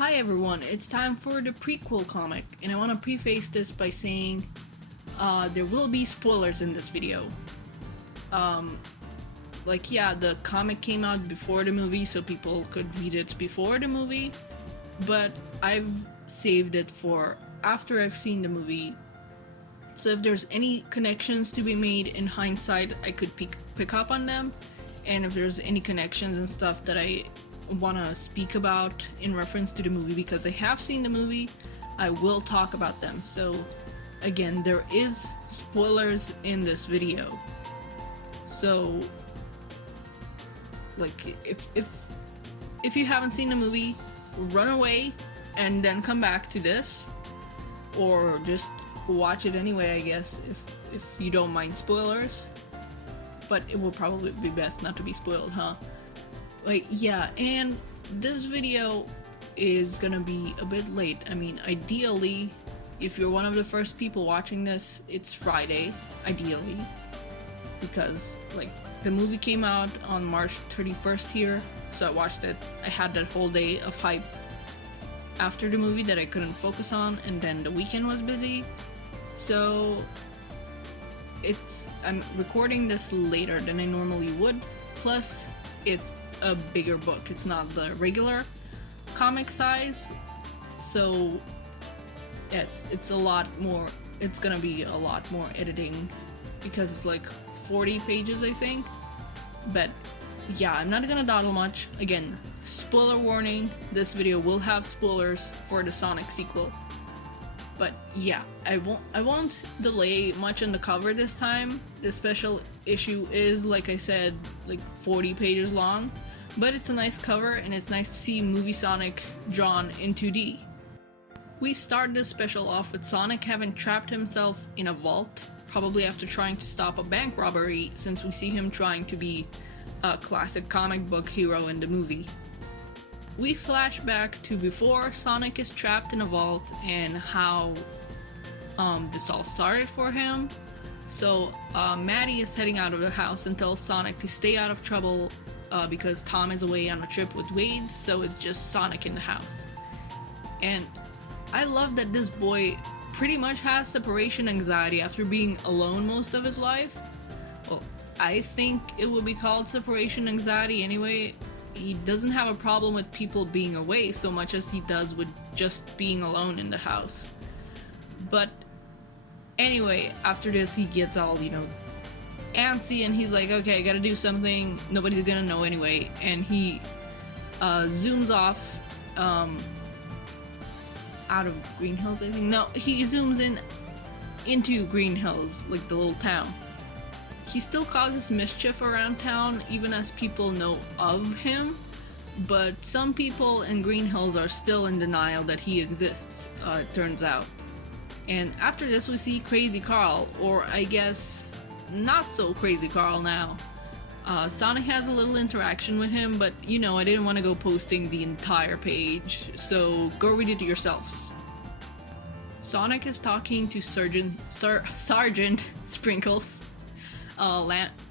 Hi everyone, it's time for the prequel comic, and I want to preface this by saying there will be spoilers in this video. The comic came out before the movie, so people could read it before the movie, but I've saved it for after I've seen the movie. So if there's any connections to be made in hindsight, I could pick up on them, and if there's any connections and stuff that I want to speak about in reference to the movie because I have seen the movie, I will talk about them. So again, there is spoilers in this video. So if you haven't seen the movie, run away and then come back to this, or just watch it anyway, I guess, if you don't mind spoilers. But it will probably be best not to be spoiled, huh? And this video is gonna be a bit late. I mean, ideally, if you're one of the first people watching this, it's Friday, ideally, because the movie came out on March 31st here, so I watched it. I had that whole day of hype after the movie that I couldn't focus on, and then the weekend was busy, so I'm recording this later than I normally would, plus it's a bigger book. It's not the regular comic size, so it's a lot more. It's gonna be a lot more editing because it's like 40 pages, I think. But yeah, I'm not gonna dawdle much. Again, spoiler warning, this video will have spoilers for the Sonic sequel. But yeah, I won't delay much on the cover this time. The special issue is, like I said, like 40 pages long, but it's a nice cover and it's nice to see movie Sonic drawn in 2D. We start this special off with Sonic having trapped himself in a vault, probably after trying to stop a bank robbery, since we see him trying to be a classic comic book hero in the movie. We flash back to before Sonic is trapped in a vault and how this all started for him. So Maddie is heading out of the house and tells Sonic to stay out of trouble because Tom is away on a trip with Wade, so it's just Sonic in the house. And I love that this boy pretty much has separation anxiety after being alone most of his life. Well, I think it would be called separation anxiety anyway. He doesn't have a problem with people being away so much as he does with just being alone in the house. But anyway, after this he gets all, antsy, and he's like, okay, I gotta do something, nobody's gonna know anyway, and he zooms off out of Green Hills, I think. No, he zooms into Green Hills, like the little town. He still causes mischief around town, even as people know of him, but some people in Green Hills are still in denial that he exists, it turns out. And after this we see Crazy Carl, or I guess not so Crazy Carl now. Sonic has a little interaction with him, but I didn't want to go posting the entire page, so go read it yourselves. Sonic is talking to Sergeant Sprinkles,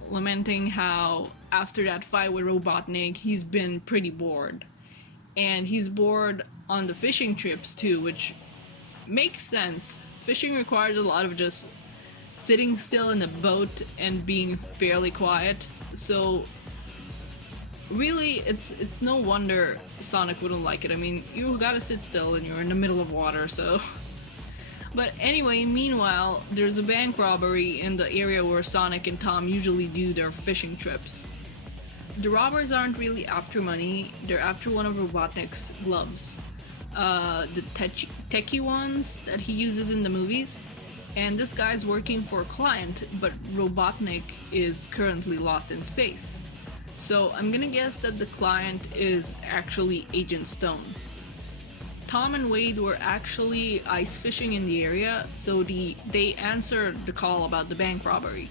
lamenting how after that fight with Robotnik, he's been pretty bored. And he's bored on the fishing trips too, which makes sense. Fishing requires a lot of just sitting still in a boat and being fairly quiet, so really it's no wonder Sonic wouldn't like it. I mean, you gotta sit still and you're in the middle of water, so... But anyway, meanwhile, there's a bank robbery in the area where Sonic and Tom usually do their fishing trips. The robbers aren't really after money, they're after one of Robotnik's gloves. The techie ones that he uses in the movies. And this guy's working for a client, but Robotnik is currently lost in space. So I'm gonna guess that the client is actually Agent Stone. Tom and Wade were actually ice fishing in the area, so they answered the call about the bank robbery.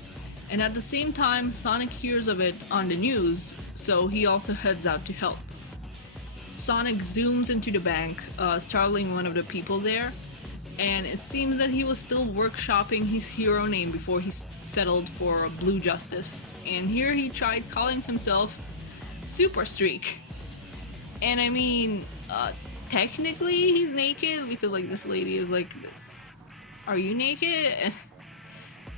And at the same time, Sonic hears of it on the news, so he also heads out to help. Sonic zooms into the bank, startling one of the people there, and it seems that he was still workshopping his hero name before he settled for Blue Justice. And here he tried calling himself Super Streak. And I mean, Uh, Technically, he's naked because like this lady is like, "Are you naked?"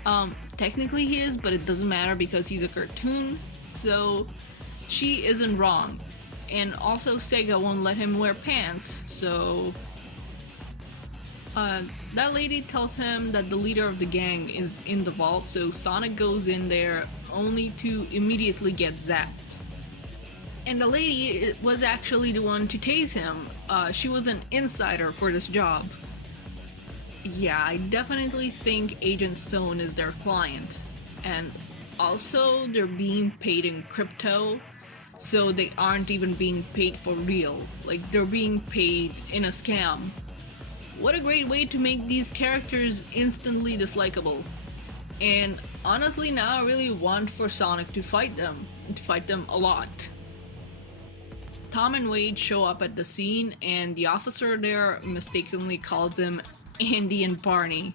And technically he is, but it doesn't matter because he's a cartoon, so she isn't wrong. And also Sega won't let him wear pants, so that lady tells him that the leader of the gang is in the vault, so Sonic goes in there only to immediately get zapped. And the lady was actually the one to tase him. She was an insider for this job. Yeah, I definitely think Agent Stone is their client. And also, they're being paid in crypto, so they aren't even being paid for real. Like, they're being paid in a scam. What a great way to make these characters instantly dislikable. And honestly, now I really want for Sonic to fight them a lot. Tom and Wade show up at the scene, and the officer there mistakenly called them Andy and Barney.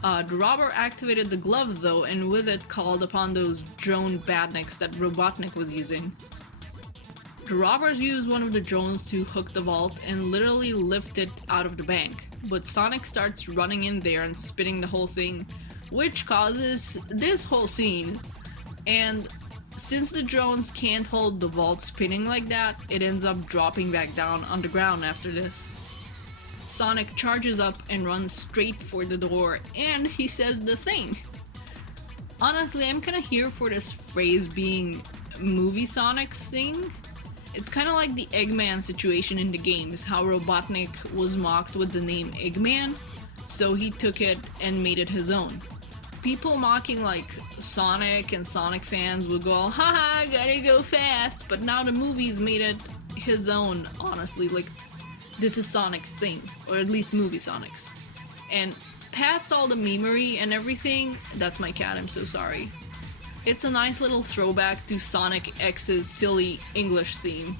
The robber activated the glove though, and with it called upon those drone badniks that Robotnik was using. The robbers used one of the drones to hook the vault and literally lift it out of the bank, but Sonic starts running in there and spinning the whole thing, which causes this whole scene. And since the drones can't hold the vault spinning like that, it ends up dropping back down on the ground after this. Sonic charges up and runs straight for the door, and he says the thing. Honestly, I'm kinda here for this phrase being movie Sonic thing. It's kinda like the Eggman situation in the games, how Robotnik was mocked with the name Eggman, so he took it and made it his own. People mocking like Sonic and Sonic fans would go, haha, gotta go fast, but now the movies made it his own, honestly, like, this is Sonic's thing, or at least movie Sonic's. And past all the memery and everything, that's my cat, I'm so sorry. It's a nice little throwback to Sonic X's silly English theme.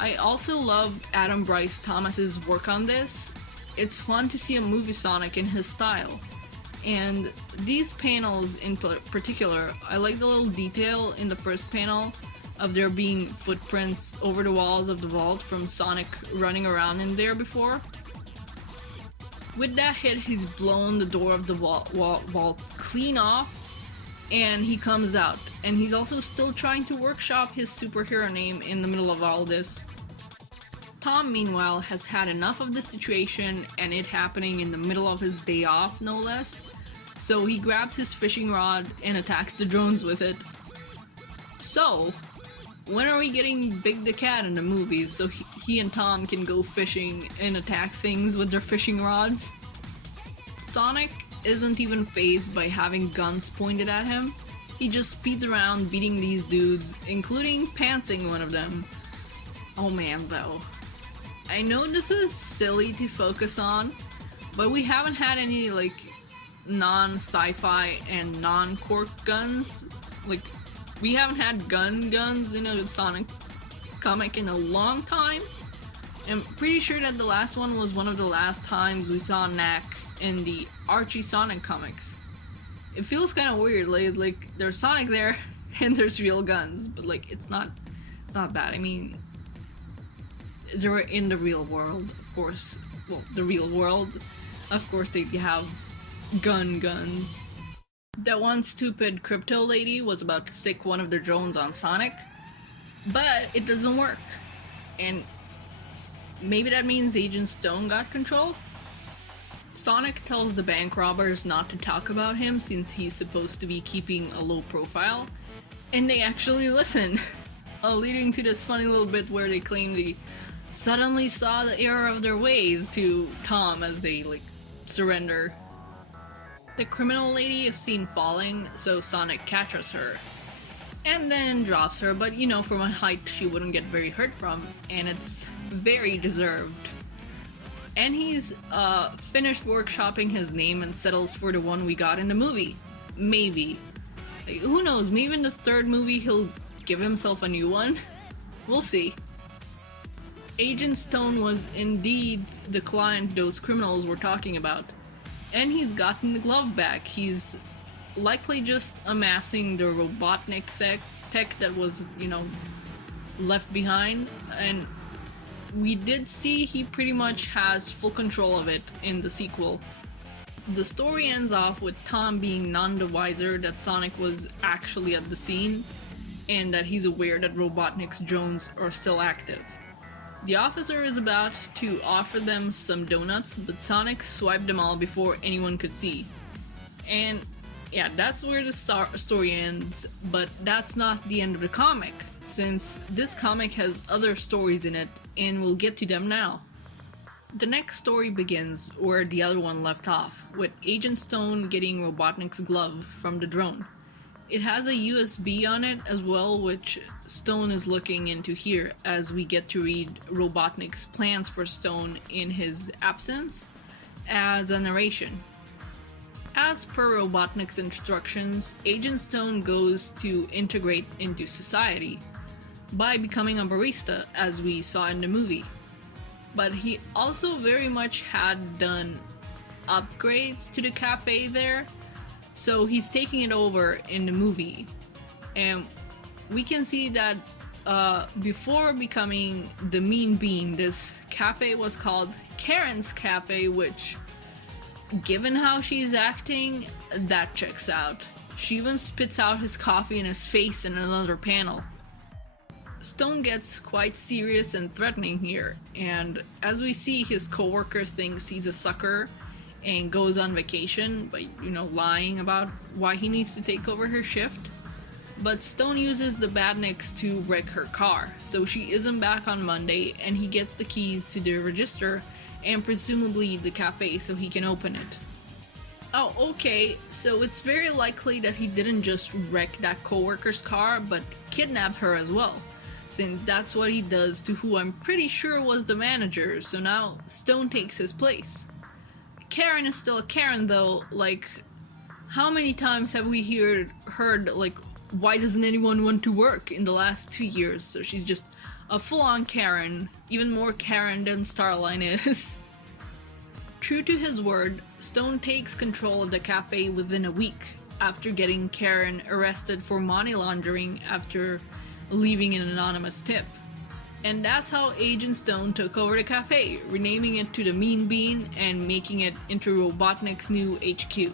I also love Adam Bryce Thomas's work on this. It's fun to see a movie Sonic in his style. And these panels in particular, I like the little detail in the first panel of there being footprints over the walls of the vault from Sonic running around in there before. With that hit, he's blown the door of the vault clean off, and he comes out. And he's also still trying to workshop his superhero name in the middle of all this. Tom, meanwhile, has had enough of the situation and it happening in the middle of his day off, no less. So he grabs his fishing rod and attacks the drones with it. So, when are we getting Big the Cat in the movies so he and Tom can go fishing and attack things with their fishing rods? Sonic isn't even fazed by having guns pointed at him. He just speeds around beating these dudes, including pantsing one of them. Oh man, though. I know this is silly to focus on, but we haven't had any like non-sci-fi and non-cork guns. Like, we haven't had guns in a Sonic comic in a long time. I'm pretty sure that the last one was one of the last times we saw Knack in the Archie Sonic comics. It feels kind of weird, like there's Sonic there and there's real guns, but like it's not bad. I mean, they were in the real world, of course. Well, the real world, of course, they have guns. That one stupid crypto lady was about to stick one of the drones on Sonic, but it doesn't work. And maybe that means Agent Stone got control? Sonic tells the bank robbers not to talk about him since he's supposed to be keeping a low profile, and they actually listen, leading to this funny little bit where they claim they suddenly saw the error of their ways to Tom as they like surrender. The criminal lady is seen falling, so Sonic catches her and then drops her, but you know, from a height she wouldn't get very hurt from, and it's very deserved. And he's finished workshopping his name and settles for the one we got in the movie. Maybe. Like, who knows, maybe in the third movie he'll give himself a new one? We'll see. Agent Stone was indeed the client those criminals were talking about. And he's gotten the glove back. He's likely just amassing the Robotnik tech that was, you know, left behind. And we did see he pretty much has full control of it in the sequel. The story ends off with Tom being none the wiser that Sonic was actually at the scene, and that he's aware that Robotnik's drones are still active. The officer is about to offer them some donuts, but Sonic swiped them all before anyone could see. And yeah, that's where the story ends, but that's not the end of the comic, since this comic has other stories in it, and we'll get to them now. The next story begins where the other one left off, with Agent Stone getting Robotnik's glove from the drone. It has a USB on it as well, which Stone is looking into here as we get to read Robotnik's plans for Stone in his absence as a narration. As per Robotnik's instructions, Agent Stone goes to integrate into society by becoming a barista, as we saw in the movie. But he also very much had done upgrades to the cafe there, so he's taking it over in the movie. And we can see that before becoming the Mean Bean, this cafe was called Karen's Cafe, which, given how she's acting, that checks out. She even spits out his coffee in his face in another panel. Stone gets quite serious and threatening here, and as we see, his coworker thinks he's a sucker and goes on vacation by, lying about why he needs to take over her shift. But Stone uses the Badniks to wreck her car, so she isn't back on Monday, and he gets the keys to the register and presumably the cafe so he can open it. Oh, okay, so it's very likely that he didn't just wreck that coworker's car, but kidnap her as well, since that's what he does to who I'm pretty sure was the manager, so now Stone takes his place. Karen is still a Karen though, like, how many times have we heard, like, why doesn't anyone want to work in the last 2 years? So she's just a full-on Karen, even more Karen than Starline is. True to his word, Stone takes control of the cafe within a week, after getting Karen arrested for money laundering after leaving an anonymous tip. And that's how Agent Stone took over the cafe, renaming it to the Mean Bean and making it into Robotnik's new HQ.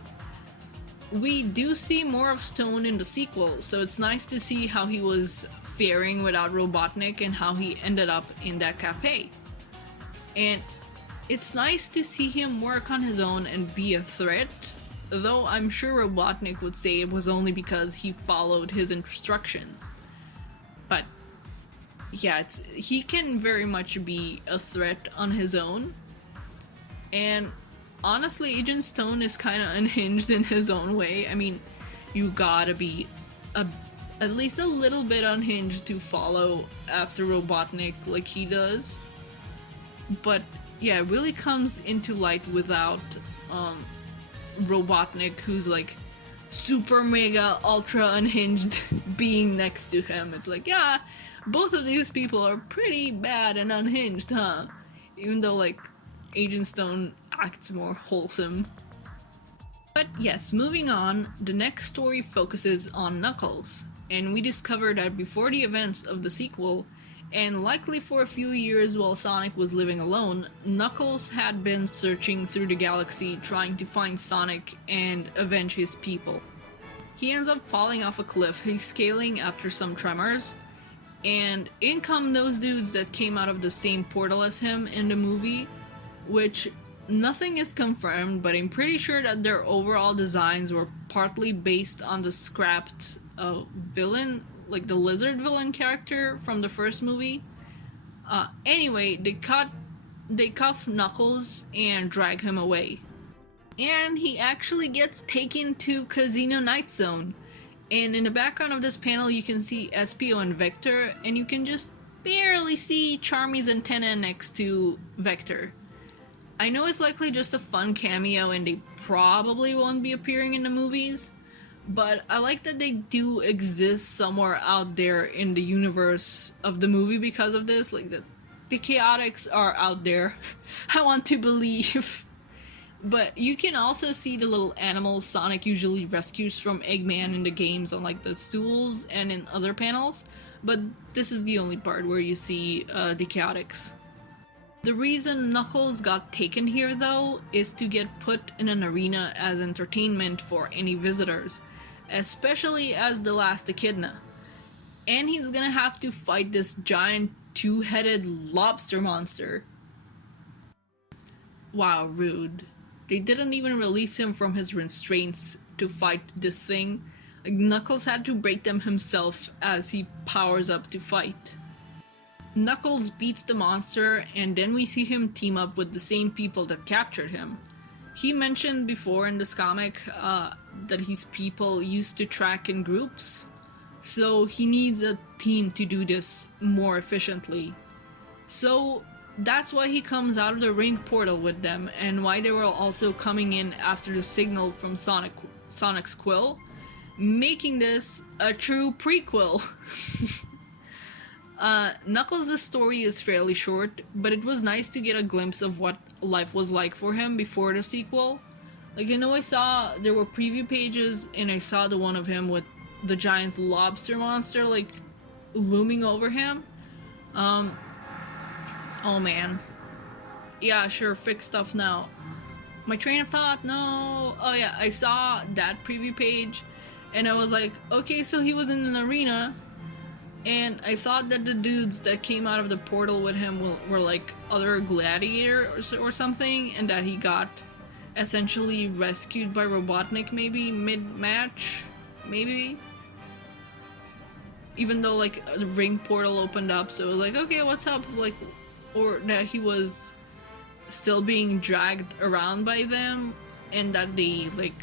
We do see more of Stone in the sequel, so it's nice to see how he was faring without Robotnik and how he ended up in that cafe. And it's nice to see him work on his own and be a threat, though I'm sure Robotnik would say it was only because he followed his instructions. But yeah, he can very much be a threat on his own. And honestly, Agent Stone is kind of unhinged in his own way. I mean, you gotta be at least a little bit unhinged to follow after Robotnik like he does. But yeah, it really comes into light without Robotnik, who's like super mega ultra unhinged being next to him. It's like, yeah, both of these people are pretty bad and unhinged, huh? Even though, like, Agent Stone acts more wholesome. But yes, moving on, the next story focuses on Knuckles, and we discover that before the events of the sequel, and likely for a few years while Sonic was living alone, Knuckles had been searching through the galaxy trying to find Sonic and avenge his people. He ends up falling off a cliff he's scaling after some tremors, and in come those dudes that came out of the same portal as him in the movie, which nothing is confirmed, but I'm pretty sure that their overall designs were partly based on the scrapped villain, like the lizard villain character from the first movie. Anyway, they cuff Knuckles and drag him away. And he actually gets taken to Casino Night Zone. And in the background of this panel, you can see Espio and Vector, and you can just barely see Charmy's antenna next to Vector. I know it's likely just a fun cameo and they probably won't be appearing in the movies, but I like that they do exist somewhere out there in the universe of the movie because of this. Like, the Chaotix are out there. I want to believe. But you can also see the little animals Sonic usually rescues from Eggman in the games on, like, the stools and in other panels. But this is the only part where you see the Chaotix. The reason Knuckles got taken here, though, is to get put in an arena as entertainment for any visitors, especially as the last echidna. And he's gonna have to fight this giant two-headed lobster monster. Wow, rude. They didn't even release him from his restraints to fight this thing. Like, Knuckles had to break them himself as he powers up to fight. Knuckles beats the monster, and then we see him team up with the same people that captured him. He mentioned before in this comic that his people used to track in groups, so he needs a team to do this more efficiently. So that's why he comes out of the ring portal with them, and why they were also coming in after the signal from Sonic's Quill, making this a true prequel. Knuckles' story is fairly short, but it was nice to get a glimpse of what life was like for him before the sequel. Like, I know I saw there were preview pages, and I saw the one of him with the giant lobster monster, like, looming over him. Oh man. Yeah, sure, fix stuff now. My train of thought, no. Oh yeah, I saw that preview page, and I was like, okay, so he was in an arena, and I thought that the dudes that came out of the portal with him were like other gladiators or something, and that he got essentially rescued by Robotnik maybe mid-match, maybe? Even though like the ring portal opened up, so it was like, okay, what's up? Like, or that he was still being dragged around by them, and that they like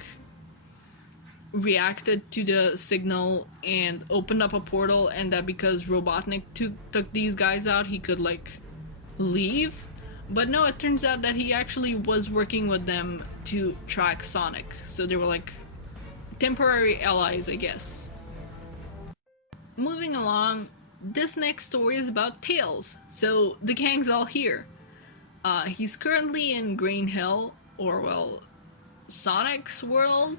reacted to the signal and opened up a portal, and that because Robotnik took these guys out, he could like leave. But no, it turns out that he actually was working with them to track Sonic, so they were like temporary allies, I guess. Moving along, this next story is about Tails. So the gang's all here. He's currently in Green Hill, or well, Sonic's world.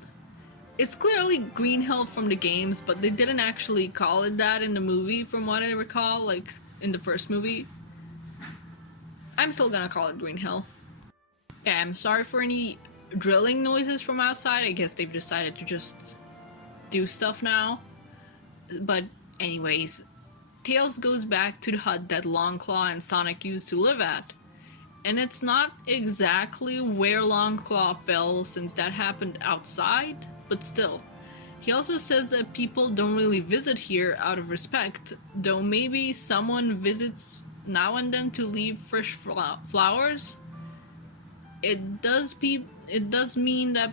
It's clearly Green Hill from the games, but they didn't actually call it that in the movie, from what I recall, like in the first movie. I'm still gonna call it Green Hill. Yeah, I'm sorry for any drilling noises from outside. I guess they've decided to just do stuff now. But anyways, Tails goes back to the hut that Longclaw and Sonic used to live at. And it's not exactly where Longclaw fell, since that happened outside, but still. He also says that people don't really visit here out of respect, though maybe someone visits now and then to leave fresh flowers. It does mean that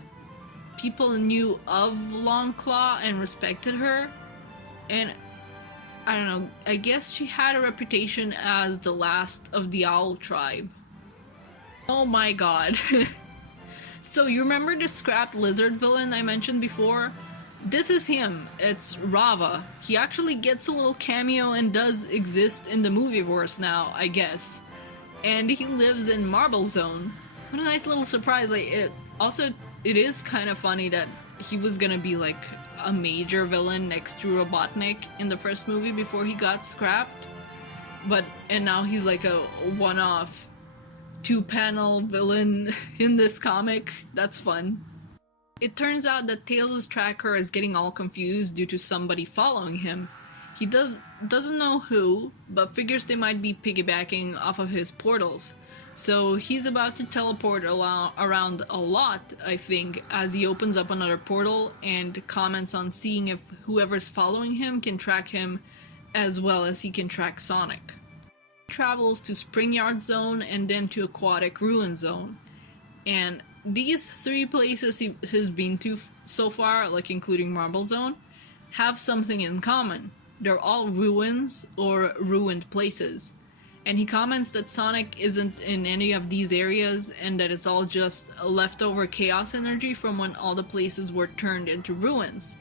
people knew of Longclaw and respected her, and I don't know, I guess she had a reputation as the last of the owl tribe. Oh my god. So you remember the scrapped lizard villain I mentioned before? This is him. It's Rava. He actually gets a little cameo and does exist in the movieverse now, I guess. And he lives in Marble Zone. What a nice little surprise. Like, it is kind of funny that he was gonna be like a major villain next to Robotnik in the first movie before he got scrapped. And now he's like a one-off two-panel villain in this comic. That's fun. It turns out that Tails' tracker is getting all confused due to somebody following him. He doesn't know who, but figures they might be piggybacking off of his portals. So he's about to teleport around a lot, I think, as he opens up another portal and comments on seeing if whoever's following him can track him as well as he can track Sonic. He travels to Springyard Zone and then to Aquatic Ruin Zone. And these three places he has been to so far, like including Marble Zone, have something in common. They're all ruins or ruined places. And he comments that Sonic isn't in any of these areas and that it's all just leftover chaos energy from when all the places were turned into ruins.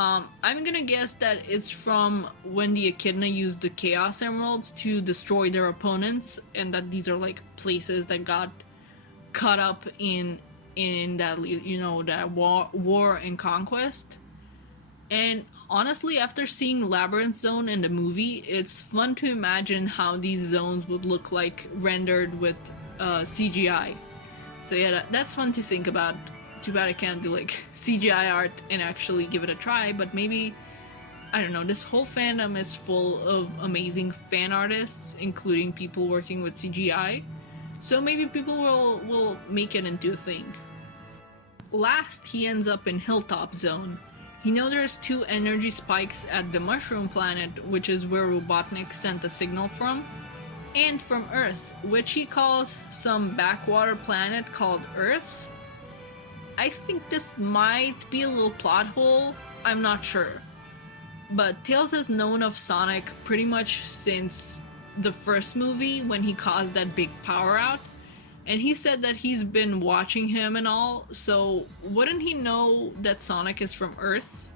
I'm gonna guess that it's from when the Echidna used the Chaos Emeralds to destroy their opponents, and that these are like places that got caught up in that, you know, that war and conquest. And honestly, after seeing Labyrinth Zone in the movie, it's fun to imagine how these zones would look like rendered with CGI. So yeah, that's fun to think about. Too bad I can't do like CGI art and actually give it a try, but maybe, I don't know, this whole fandom is full of amazing fan artists, including people working with CGI. So maybe people will make it into a thing. Last, he ends up in Hilltop Zone. He knows there's two energy spikes at the Mushroom Planet, which is where Robotnik sent the signal from, and from Earth, which he calls some backwater planet called Earth. I think this might be a little plot hole, I'm not sure. But Tails has known of Sonic pretty much since the first movie when he caused that big power out, and he said that he's been watching him and all, so wouldn't he know that Sonic is from Earth?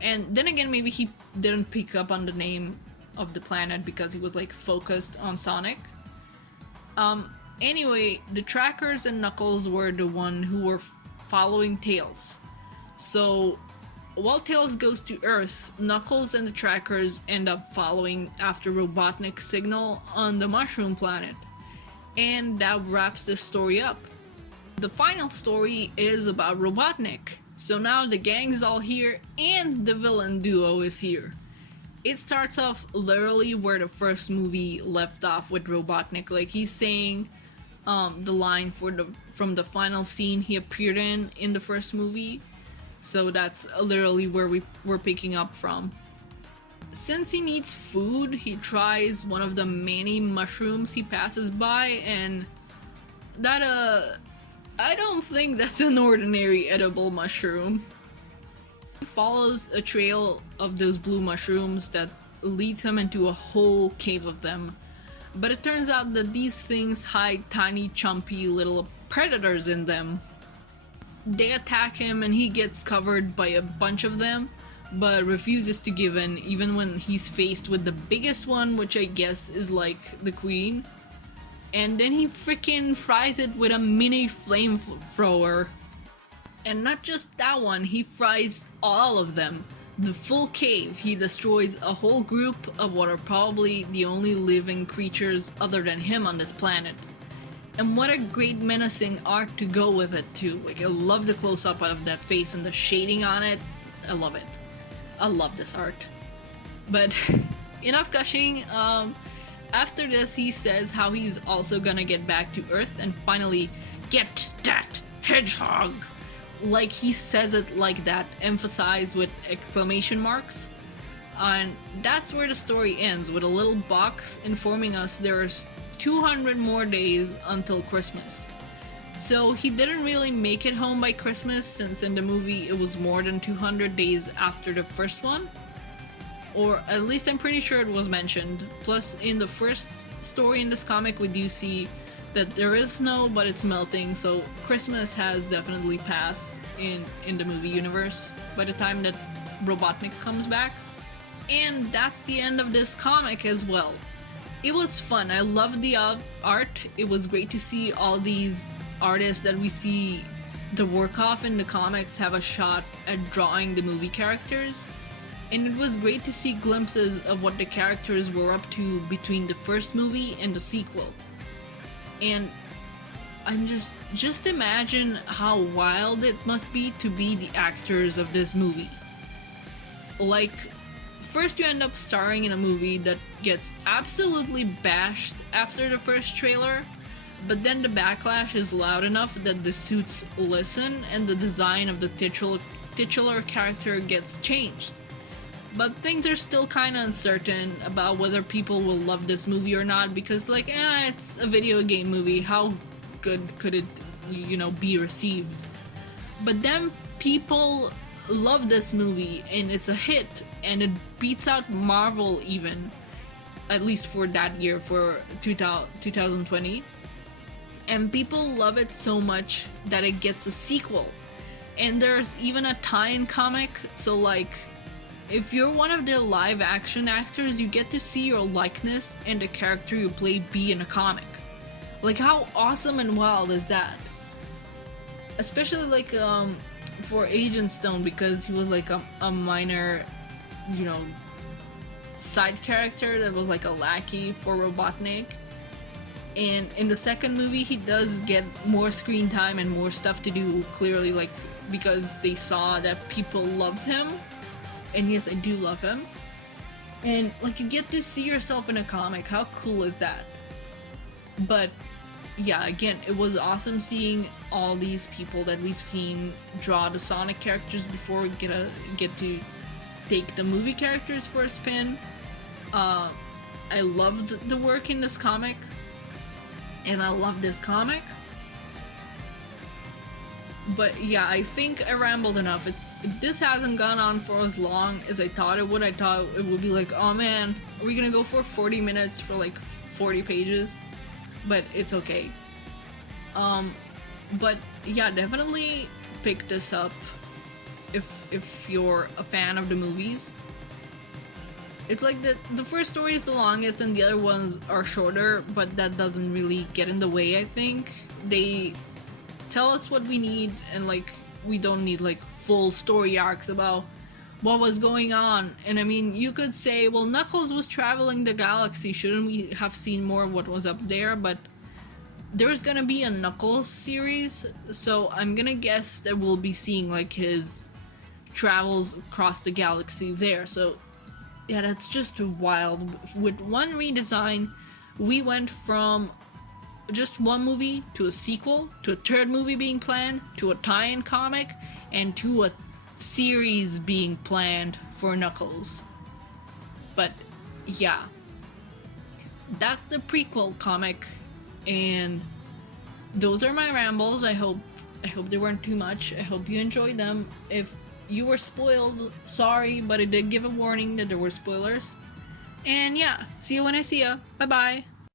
And then again, maybe he didn't pick up on the name of the planet because he was like focused on Sonic. Anyway, the Trackers and Knuckles were the one who were following Tails. So while Tails goes to Earth, Knuckles and the Trackers end up following after Robotnik's signal on the Mushroom Planet. And that wraps the story up. The final story is about Robotnik. So now the gang's all here and the villain duo is here. It starts off literally where the first movie left off with Robotnik. Like he's saying the line from the final scene he appeared in the first movie. So that's literally where we're picking up from. Since he needs food, he tries one of the many mushrooms he passes by, and that I don't think that's an ordinary edible mushroom. He follows a trail of those blue mushrooms that leads him into a whole cave of them. But it turns out that these things hide tiny chumpy little predators in them. They attack him and he gets covered by a bunch of them, but refuses to give in even when he's faced with the biggest one, which I guess is like the queen. And then he freaking fries it with a mini flamethrower. And not just that one, he fries all of them. The full cave. He destroys a whole group of what are probably the only living creatures other than him on this planet. And what a great menacing art to go with it too. Like, I love the close-up of that face and the shading on it. I love it. I love this art. But enough gushing. After this, he says how he's also gonna get back to Earth and finally get that hedgehog. Like he says it like that, emphasized with exclamation marks. And that's where the story ends, with a little box informing us there's 200 more days until Christmas. So he didn't really make it home by Christmas, since in the movie it was more than 200 days after the first one. Or at least I'm pretty sure it was mentioned. Plus, in the first story in this comic, we do see that there is snow, but it's melting, so Christmas has definitely passed in the movie universe by the time that Robotnik comes back. And that's the end of this comic as well. It was fun. I loved the art. It was great to see all these artists that we see the work of in the comics have a shot at drawing the movie characters. And it was great to see glimpses of what the characters were up to between the first movie and the sequel. And I'm just imagine how wild it must be to be the actors of this movie. Like, first you end up starring in a movie that gets absolutely bashed after the first trailer, but then the backlash is loud enough that the suits listen and the design of the titular character gets changed. But things are still kinda uncertain about whether people will love this movie or not, because like, it's a video game movie, how good could it, be received? But then people love this movie and it's a hit and it beats out Marvel even, at least for that year, for 2020. And people love it so much that it gets a sequel. And there's even a tie-in comic, so like, if you're one of the live action actors, you get to see your likeness and the character you play be in a comic. Like, how awesome and wild is that? Especially like, for Agent Stone because he was like a minor, you know, side character that was like a lackey for Robotnik. And in the second movie, he does get more screen time and more stuff to do, clearly, like, because they saw that people loved him. And yes, I do love him. And, like, you get to see yourself in a comic. How cool is that? But, yeah, again, it was awesome seeing all these people that we've seen draw the Sonic characters before we get to take the movie characters for a spin. I loved the work in this comic. And I love this comic. But yeah, I think I rambled enough. This hasn't gone on for as long as I thought it would. I thought it would be like, oh man, are we gonna go for 40 minutes for like 40 pages? But it's okay. But yeah, definitely pick this up if you're a fan of the movies. It's like the first story is the longest and the other ones are shorter, but that doesn't really get in the way, I think. They tell us what we need, and like we don't need like full story arcs about what was going on. And I mean, you could say, well, Knuckles was traveling the galaxy, shouldn't we have seen more of what was up there? But there's gonna be a Knuckles series, so I'm gonna guess that we'll be seeing like his travels across the galaxy there. So yeah, that's just wild. With one redesign, we went from just one movie to a sequel, to a third movie being planned, to a tie-in comic, and to a series being planned for Knuckles. But yeah, that's the prequel comic, and those are my rambles. I hope they weren't too much. I hope you enjoyed them. If you were spoiled, sorry, but I did give a warning that there were spoilers. And yeah, see you when I see ya. Bye bye.